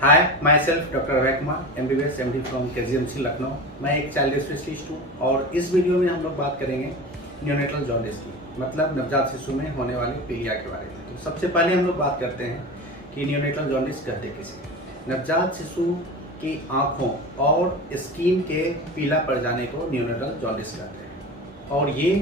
Hi my self doctor Abhay Kumar MBBS MD from KGMC Lucknow. मैं एक child specialist हूँ और इस वीडियो में हम लोग बात करेंगे न्यूनेटल जॉन्डिस की, मतलब नवजात शिशु में होने वाली पीलिया के बारे में। तो सबसे पहले हम लोग बात करते हैं कि न्यूनेटल जॉन्डिस कहते किसे। नवजात शिशु की आँखों और स्किन के पीला पड़ जाने को न्यूनेटल जॉन्डिस कहते हैं और ये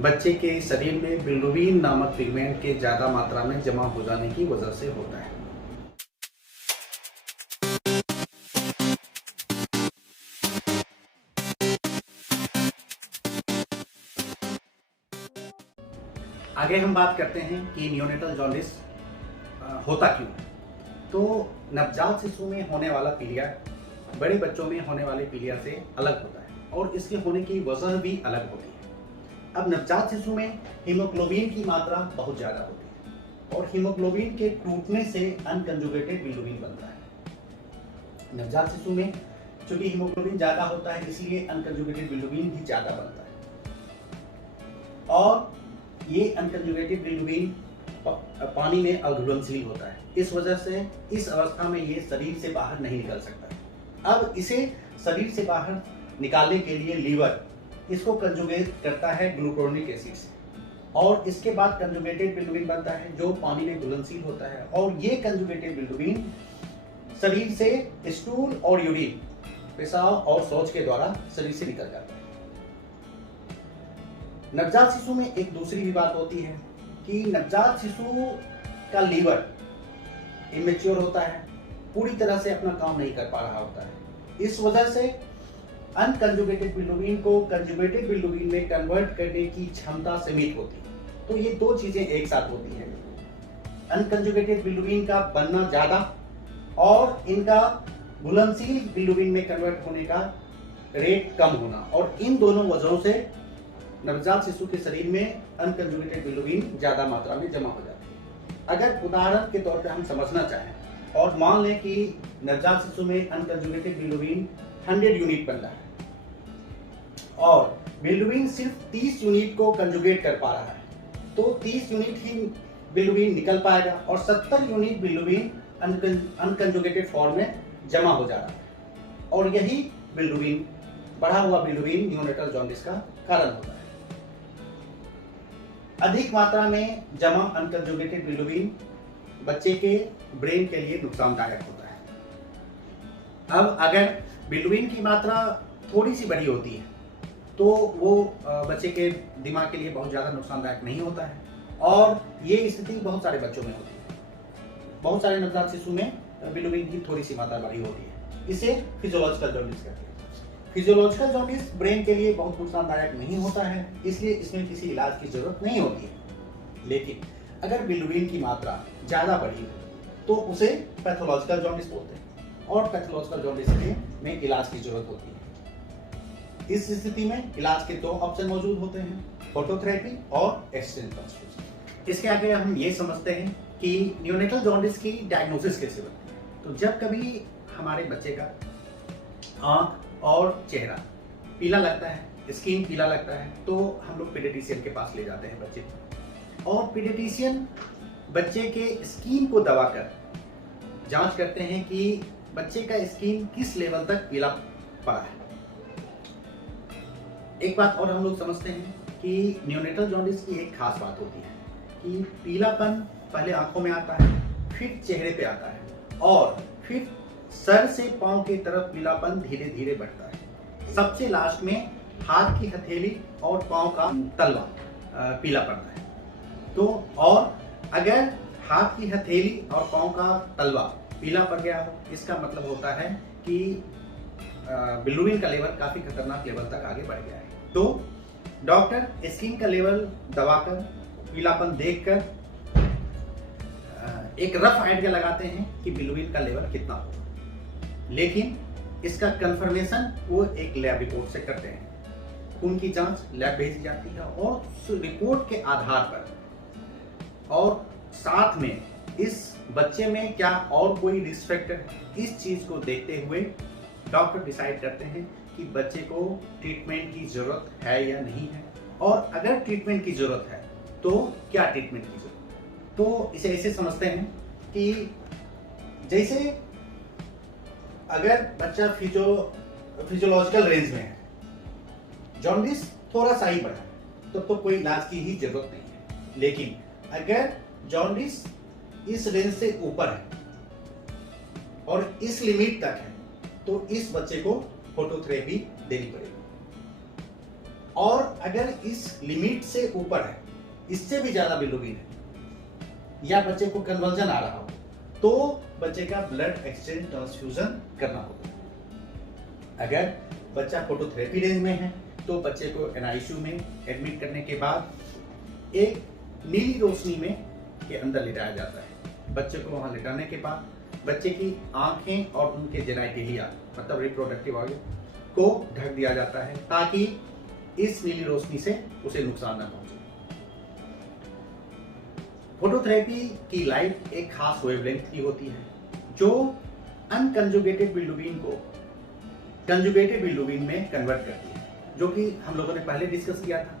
बच्चे के शरीर में बिलिरुबिन नामक पिगमेंट के ज़्यादा मात्रा में जमा हो जाने की वजह से होता है। आगे हम बात करते हैं कि न्यूनेटल जॉन्डिस होता क्यों। तो नवजात शिशु में होने वाला पीलिया बड़े बच्चों में होने वाले पीलिया से अलग होता है और इसके होने की वजह भी अलग होती है। अब नवजात शिशु में हीमोग्लोबिन की मात्रा बहुत ज़्यादा होती है और हीमोग्लोबिन के टूटने से अनकंजुगेटेड बिलिरुबिन बनता है। नवजात शिशु में चूंकि हीमोग्लोबिन ज़्यादा होता है इसलिए अनकंजुगेटेड बिलिरुबिन भी ज़्यादा बनता है और ये अनकंजुगेटेड बिलिरुबिन पानी में अघुलनशील होता है। इस वजह से इस अवस्था में ये शरीर से बाहर नहीं निकल सकता। अब इसे शरीर से बाहर निकालने के लिए लीवर इसको कंजुगेट करता है ग्लूकोनिक एसिड से और इसके बाद कंजुगेटेड बिलिरुबिन बनता है जो पानी में घुलनशील होता है और ये कंजुगेटेड बिलिरुबिन शरीर से स्टूल और यूरिन, पेशाब और शौच के द्वारा शरीर से निकल जाता है। नवजात शिशु में एक दूसरी भी बात होती है कि नवजात शिशु का लीवर इमेच्योर होता है, पूरी तरह से अपना काम नहीं कर पा रहा होता है। इस वजह से अनकंजुगेटेड बिलिरुबिन को कंजुगेटेड बिलिरुबिन में कन्वर्ट करने की क्षमता सीमित होती है। तो ये दो चीजें एक साथ होती हैं, अनकंजुगेटेड बिलिरुबिन का बनना ज्यादा और इनका घुलनशील बिलिरुबिन में कन्वर्ट होने का रेट कम होना, और इन दोनों वजहों से नवजात शिशु के शरीर में अनकंजुगेटेड बिलिरुबिन ज्यादा मात्रा में जमा हो जाती है। अगर उदाहरण के तौर पर हम समझना चाहें और मान लें कि नवजात शिशु में अनकंजुगेटेड बिलिरुबिन 100 यूनिट बन रहा है और बिलिरुबिन सिर्फ 30 यूनिट को कंजुगेट कर पा रहा है, तो 30 यूनिट ही बिलिरुबिन निकल पाएगा और 70 यूनिट बिलिरुबिन अनकंजुगेटेड फॉर्म में जमा हो जा रहा है और यही बिलिरुबिन, बढ़ा हुआ बिलिरुबिन न्यूनेटल जॉन्डिस का कारण होता है। अधिक मात्रा में जमा अनकंजुगेटेड बिलिरुबिन बच्चे के ब्रेन के लिए नुकसानदायक होता है। अब अगर बिलिरुबिन की मात्रा थोड़ी सी बड़ी होती है तो वो बच्चे के दिमाग के लिए बहुत ज़्यादा नुकसानदायक नहीं होता है और ये स्थिति बहुत सारे बच्चों में होती है। बहुत सारे नवजात शिशु में बिलिरुबिन की थोड़ी सी मात्रा बड़ी होती है। इसे फिजियोलॉजिकल जॉन्डिस कहते हैं। फिजियोलॉजिकल जॉन्डिस ब्रेन के लिए बहुत नुकसानदायक नहीं होता है, इसलिए इसमें किसी इलाज की जरूरत नहीं होती है। लेकिन अगर बिलिरुबिन की मात्रा ज़्यादा बढ़ी हो तो उसे पैथोलॉजिकल जॉन्डिस बोलते हैं और पैथोलॉजिकल जॉन्डिस में इलाज की जरूरत होती है। इस स्थिति में इलाज के दो ऑप्शन मौजूद होते हैं, फोटोथेरेपी और एक्सरेंज ट्रांसफ्यूजन। इसके आगे हम ये समझते हैं कि न्यूनेटल जॉन्डिस की डायग्नोसिस कैसे बनती है। तो जब कभी हमारे बच्चे का आँख और चेहरा पीला लगता है, स्किन पीला लगता है, तो हम लोग पीडियाट्रिशियन के पास ले जाते हैं बच्चे को और पीडियाट्रिशियन बच्चे के स्किन को दबाकर जांच करते हैं कि बच्चे का स्किन किस लेवल तक पीला पड़ा है। एक बात और हम लोग समझते हैं कि न्यूनेटल जॉन्डिस की एक खास बात होती है कि पीलापन पहले आंखों में आता है, फिर चेहरे पे आता है और फिर सर से पांव की तरफ पीलापन धीरे धीरे बढ़ता है। सबसे लास्ट में हाथ की हथेली और पांव का तलवा पीला पड़ता है। तो और अगर हाथ की हथेली और पांव का तलवा पीला पड़ गया हो, इसका मतलब होता है कि बिलिरुबिन का लेवल काफी खतरनाक लेवल तक आगे बढ़ गया है। तो डॉक्टर स्किन का लेवल दबाकर, पीलापन देखकर एक रफ आइडिया लगाते हैं कि बिलिरुबिन का लेवल कितना होगा, लेकिन इसका कंफर्मेशन वो एक लैब रिपोर्ट से करते हैं। खून की जांच लैब भेजी जाती है और उस रिपोर्ट के आधार पर और साथ में इस बच्चे में क्या और कोई रिस्क फैक्टर है, इस चीज को देखते हुए डॉक्टर डिसाइड करते हैं कि बच्चे को ट्रीटमेंट की जरूरत है या नहीं है, और अगर ट्रीटमेंट की जरूरत है तो क्या ट्रीटमेंट की जरूरत है। तो इसे ऐसे समझते हैं कि जैसे अगर बच्चा फिजियोलॉजिकल रेंज में है, जॉन्डिस थोड़ा सा ही बढ़ा, तो कोई इलाज की ही जरूरत नहीं है। लेकिन अगर जॉन्डिस इस रेंज से ऊपर है और इस लिमिट तक है, तो इस बच्चे को फोटोथेरेपी देनी पड़ेगी। और अगर इस लिमिट से ऊपर है, इससे भी ज्यादा बिलिरुबिन है, या बच्चे को कन्वर्जन आ रहा हो, तो बच्चे का ब्लड एक्सचेंज ट्रांसफ्यूजन करना होगा। अगर बच्चा फोटोथेरेपी रेंज में है, तो बच्चे को NICU में एडमिट करने के बाद एक नीली रोशनी में के अंदर लिटाया जाता है। बच्चे को वहां लिटाने के बाद बच्चे की आंखें और उनके जेनाइटेलिया मतलब रिप्रोडक्टिव ऑर्गन को ढक दिया जाता है, ताकि इस नीली रोशनी से उसे नुकसान न पहुंचे। फोटोथेरेपी की लाइट एक खास वेवलेंथ की होती है, जो अनकंजुगेटेड बिलिरुबिन को कंजुगेटेड बिलिरुबिन में कन्वर्ट करती है, जो कि हम लोगों ने पहले डिस्कस किया था।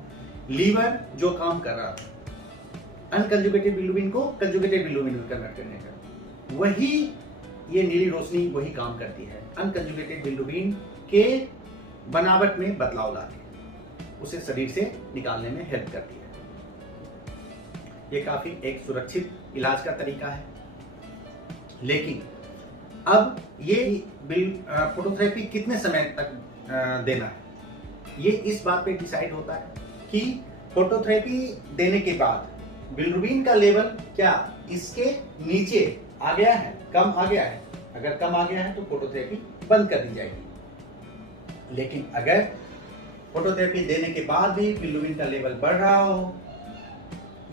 लीवर जो काम कर रहा था अनकंजुगेटेड बिलिरुबिन को कंजुगेटेड बिलिरुबिन में कन्वर्ट करने का, वही ये नीली रोशनी वही काम करती है। अनकंजुगेटेड बिलिरुबिन के बनावट में बदलाव लाके उसे शरीर से निकालने में हेल्प करती है। ये काफी एक सुरक्षित इलाज का तरीका है। लेकिन अब ये फोटोथेरेपी कितने समय तक देना है, ये इस बात पे डिसाइड होता है कि फोटोथेरेपी देने के बाद बिलिरुबिन का लेवल क्या इसके नीचे आ गया है, कम आ गया है। अगर कम आ गया है तो फोटोथेरेपी बंद कर दी जाएगी। लेकिन अगर फोटोथेरेपी देने के बाद भी बिलिरुबिन का लेवल बढ़ रहा हो,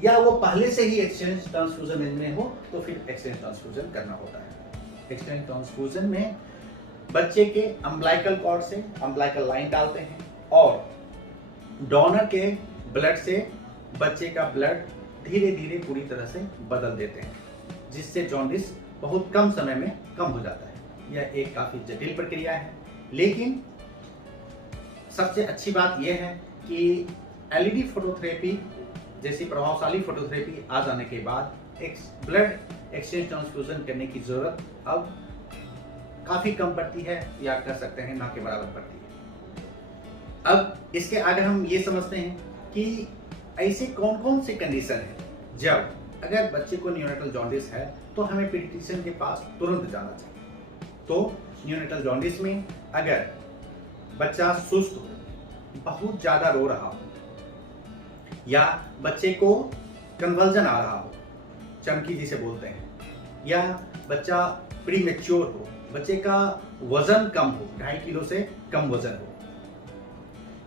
या वो पहले से ही एक्सचेंज ट्रांसफ्यूजन में हो, तो फिर एक्सचेंज ट्रांसफ्यूजन करना होता है। एक्सचेंज ट्रांसफ्यूजन में बच्चे के अम्बिलिकल कॉर्ड से अम्बिलिकल लाइन डालते हैं और डोनर के ब्लड से बच्चे का ब्लड धीरे धीरे पूरी तरह से बदल देते हैं, जिससे जॉन्डिस बहुत कम समय में कम हो जाता है। यह एक काफी जटिल प्रक्रिया है, लेकिन सबसे अच्छी बात यह है कि LED फोटोथेरेपी जैसी प्रभावशाली फोटोथेरेपी आ जाने के बाद ब्लड एक्सचेंज ट्रांसफ्यूजन करने की जरूरत अब काफी कम पड़ती है, या कह सकते हैं ना के बराबर पड़ती है। अब इसके आगे हम ये समझते हैं कि ऐसे कौन कौन से कंडीशन है जब अगर बच्चे को न्यूनेटल जॉन्डिस है, तो हमें पीडियाट्रिशियन के पास तुरंत जाना चाहिए। तो न्यूनेटल जॉन्डिस में अगर बच्चा सुस्त हो, बहुत ज्यादा रो रहा हो, या बच्चे को कन्वर्जन आ रहा हो, चमकी जिसे बोलते हैं, या बच्चा प्रीमेच्योर हो, बच्चे का वजन कम हो, 2.5 किलो से कम वजन हो,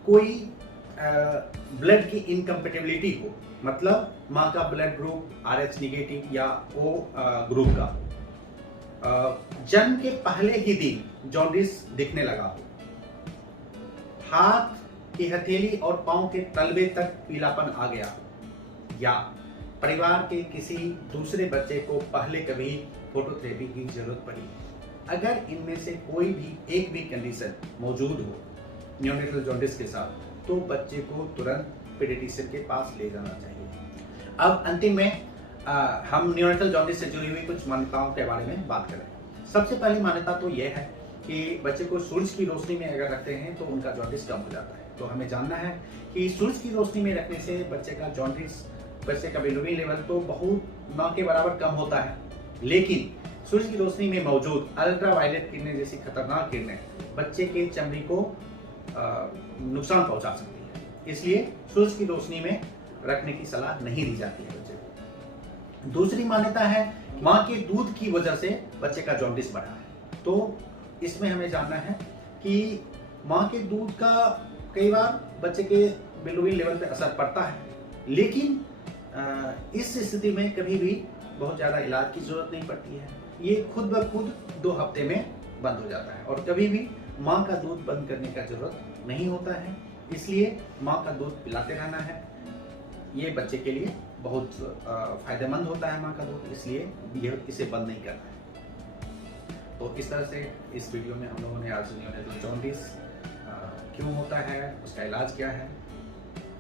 कोई ब्लड की इनकम्पेटिबिलिटी हो, मतलब माँ का ब्लड ग्रुप RH निगेटिव या O ग्रुप का, जन्म के पहले ही दिन जॉन्डिस दिखने लगा हो, हाथ की हथेली और पांव के तलवे तक पीलापन आ गया, या परिवार के किसी दूसरे बच्चे को पहले कभी फोटोथेरेपी की जरूरत पड़ी। अगर इनमें से कोई भी एक भी कंडीशन मौजूद हो न्यूनेटल जॉन्डिस के साथ, तो बच्चे को तुरंत पीडियाट्रिशियन के पास ले जाना चाहिए। अब अंतिम में हम न्यूनेटल जॉन्डिस से जुड़ी हुई कुछ मान्यताओं के बारे में बात करें। सबसे पहली मान्यता तो यह है कि बच्चे को सूरज की रोशनी में अगर रखते हैं तो उनका जॉन्डिस कम हो जाता है। तो हमें जानना है कि सूरज की रोशनी में रखने से बच्चे का जॉन्डिस, बच्चे का बिलिरुबिन लेवल तो बहुत ना के बराबर कम होता है, लेकिन सूरज की रोशनी में मौजूद अल्ट्रावायलेट किरणें जैसी खतरनाक किरणें बच्चे के चमड़ी को नुकसान पहुंचा सकती है। इसलिए सूरज की रोशनी में रखने की सलाह नहीं दी जाती है बच्चे को। दूसरी मान्यता है माँ के दूध की वजह से बच्चे का जॉन्डिस बढ़ा है। तो इसमें हमें जानना है कि माँ के दूध का कई बार बच्चे के बिलिरुबिन लेवल पे असर पड़ता है, लेकिन इस स्थिति में कभी भी बहुत ज़्यादा इलाज की जरूरत नहीं पड़ती है। ये खुद ब खुद 2 हफ्ते में बंद हो जाता है, और कभी भी माँ का दूध बंद करने का जरूरत नहीं होता है। इसलिए माँ का दूध पिलाते रहना है, ये बच्चे के लिए बहुत फायदेमंद होता है माँ का दूध, इसलिए इसे बंद नहीं करना है। तो इस तरह से इस वीडियो में हम लोगों ने आज न्यूनेटल जॉन्डिस क्यों होता है, उसका इलाज क्या है,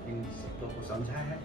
इन सबको समझा है।